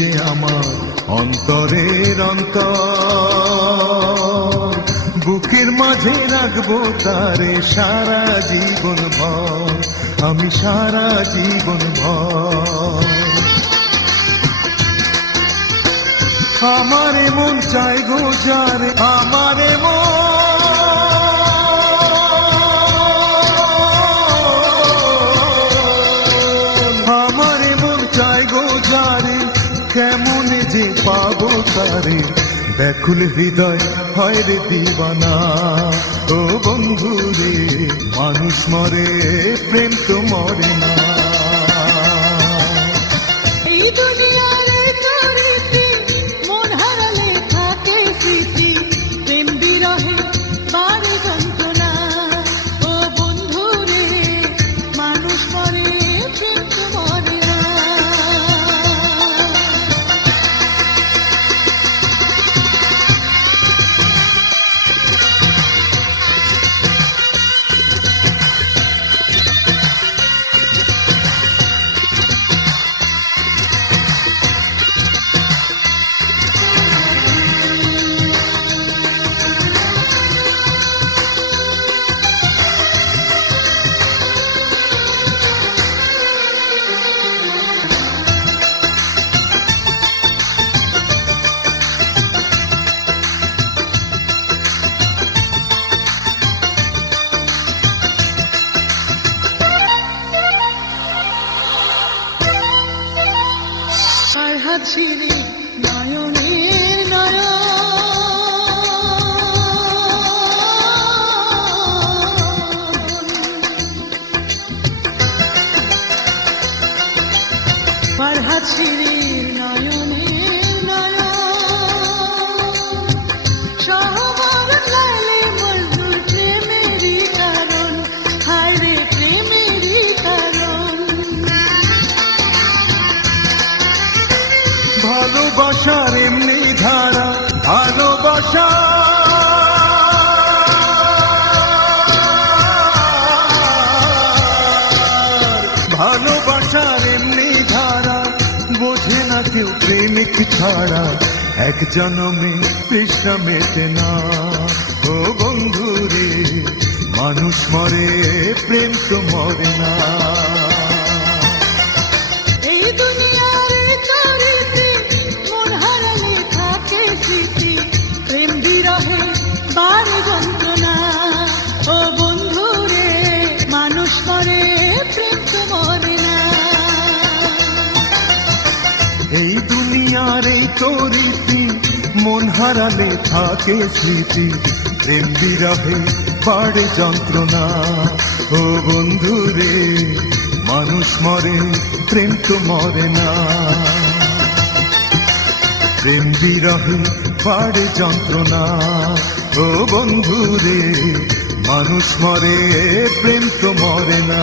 যে আমার অন্তরের অন্তর, বুকের মাঝে রাখবো তারে সারা জীবন ভর, আমি সারা জীবন ভর। আমারে মন চাই গো যারে, আমারে মন চাই গো যারে, কেমনে যে পাবো তারে, ব্যাকুল হৃদয় হয় রে দিবানা। ও বন্ধু রে, মানুষ মরে প্রেম তো মরে না। এই দুনিয়ারে চরিতে মন হারালে থাকে স্মৃতি, প্রেম বিরহে বারে যন্ত্রণা। ও বন্ধু রে, মানুষ মরে প্রেম তো মরে না। আর হাত ছিঁড়ে নয়নের নয়ন, আর হাত ছিঁড়ে নয়নের নয়ন, সহমরণ লাইলে মজনুর প্রেমেরই কারণ, হায় রে প্রেমেরই কারণ। ভালোবাসার এমনি ধারা, ভালোবাসা ভালোবাসার এমনি ধারা, বোঝে না কেউ প্রেমিক ছাড়া, এক জনমে তৃষ্ণা মেটে না। ও বন্ধু রে, মানুষ মরে প্রেম তো মরে না। এই দুনিয়ারে চরিতে মন হারালে থাকে স্মৃতি, প্রেম বিরহে বারে যন্ত্রণা। ও বন্ধু রে, মানুষ মরে প্রেম তো মরে না। এই দুনিয়ার এই তরিতি, মন হারালে থাকে স্মৃতি, প্রেম বিরহে বাড়ে যন্ত্রণা। ও বন্ধু রে, মানুষ মরে প্রেম তো মরে না। প্রেম বিরহে বাড়ে যন্ত্রণা। ও বন্ধু রে, মানুষ মরে প্রেম তো মরে না।